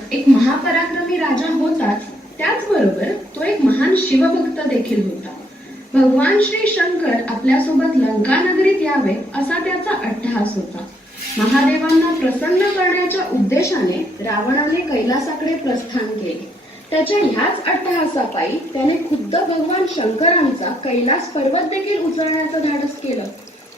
काळात एक महापराक्रमी राजा होताच, त्याचबरोबर तो एक महान शिवभक्त देखील होता. भगवान श्री शंकर आपल्यासोबत लंका नगरीत यावे असा त्याचा अट्टहास होता. महादेवांना प्रसन्न करण्याच्या उद्देशाने रावणाने कैलासाकडे प्रस्थान केले. त्याच्या ह्याच अट्टहासापायी त्याने खुद्द भगवान शंकरांचा कैलास पर्वत देखील उचलण्याचं धाडस केलं.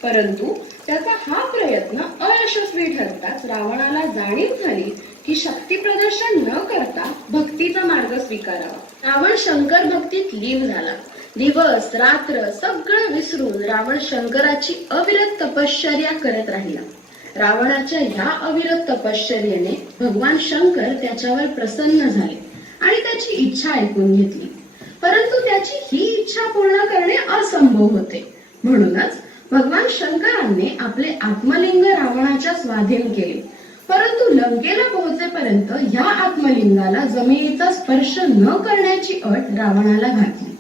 परंतु त्याचा हा प्रयत्न अयशस्वी ठरताच रावणाला जाणीव झाली की शक्ती प्रदर्शन न करता भक्तीचा मार्ग स्वीकारावा. रावण शंकर भक्तीत लीन झाला. दिवस रात्र सगळं विसरून रावण शंकराची अविरत तपश्चर्या करत राहिला. रावणाच्या ह्या अविरत तपश्चर्येने भगवान शंकर त्याच्यावर प्रसन्न झाले आणि त्याची इच्छा ऐकून घेतली. परंतु त्याची ही इच्छा पूर्ण करणे असंभव होते. म्हणूनच भगवान शंकरांनी आपले आत्मलिंग रावणाच्या स्वाधीन केले. परंतु लंकेला पोहोचेपर्यंत ह्या आत्मलिंगाला जमिनीचा स्पर्श न करण्याची अट रावणाला घातली.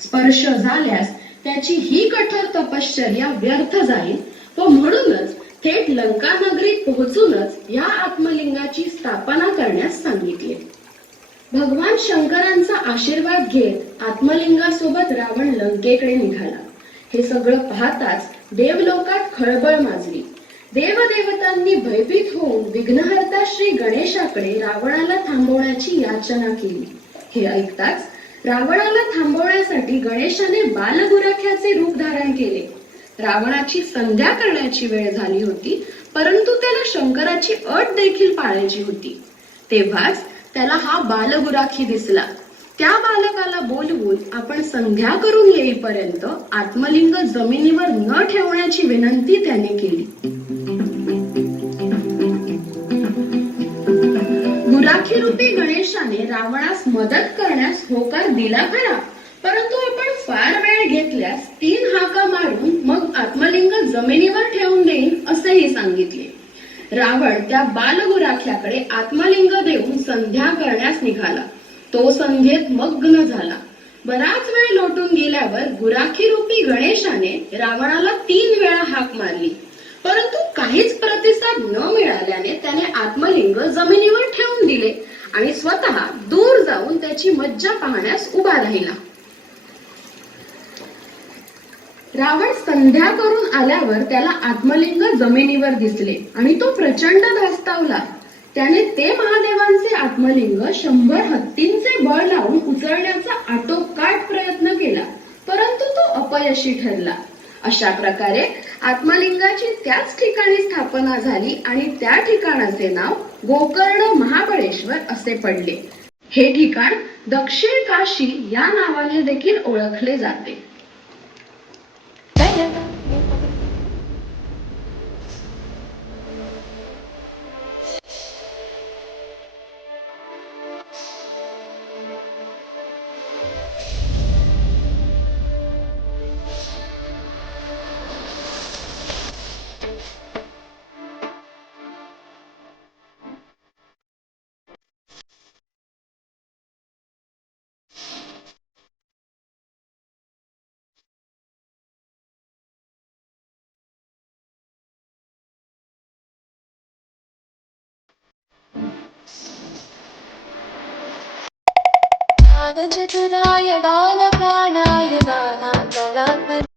स्पर्श झाल्यास त्याची ही कठोर तपश्चर्या व्यर्थ जाईल व म्हणूनच थेट लंका नगरीत पोहोचूनच या आत्मलिंगाची स्थापना करण्यास सांगितले. भगवान शंकरांचा आशीर्वाद घेत आत्मलिंगासोबत रावण लंकेकडे निघाला. हे सगळं पाहताच देवलोकात खळबळ माजली. देवदेवतांनी भयभीत होऊन विघ्नहर्ता श्री गणेशाकडे रावणाला थांबवण्याची याचना केली. हे ऐकताच रावणाला थांबवण्यासाठी गणेशाने बालगुराख्याचे रूप धारण केले. रावणाची संध्या करण्याची वेळ झाली होती, परंतु त्याला शंकराची अट देखील पाळायची होती. तेव्हाच त्याला हा बालगुराखी दिसला. त्या बालकाला बोलवून आपण संध्या करून येईपर्यंत आत्मलिंग जमिनीवर न ठेवण्याची विनंती त्याने केली. गुराखी रूपी गणेशाने रावणास मदत करण्यास होकार दिला खरा, परंतु आपण फार वेळ घेतल्यास 3 हाका मारून मग आत्मलिंग जमिनीवर ठेवून देईन असेही सांगितले. रावण त्या बालगुराख्याकडे आत्मलिंग देऊन संध्या करण्यास निघाला. तो संध्येत मग्न झाला. बराच वेळ लोटून गेल्यावर गुराखी रूपी गणेशाने रावणाला 3 वेळा हाक मारली, परंतु काहीच प्रतिसाद न मिळाल्याने त्याने आत्मलिंग जमिनीवर ठेवून दिले आणि स्वतः दूर जाऊन त्याची मज्जा पाहण्यास उभा राहिला. रावण संध्या करून आल्यावर त्याला आत्मलिंग जमिनीवर दिसले आणि तो प्रचंड धास्तावला. त्याने ते महादेवांचे आत्मलिंग 100 हत्तींचे बळ लावून उचलण्याचा आटोकाट प्रयत्न केला, परंतु तो अपयशी ठरला. अशा प्रकारे आत्मलिंगाची त्याच ठिकाणी स्थापना झाली आणि त्या ठिकाणाचे नाव गोकर्ण महाबळेश्वर असे पडले. हे ठिकाण दक्षिण काशी या नावाने देखील ओळखले जाते. चतुराय बालप्राणाय गानान्तरात्मने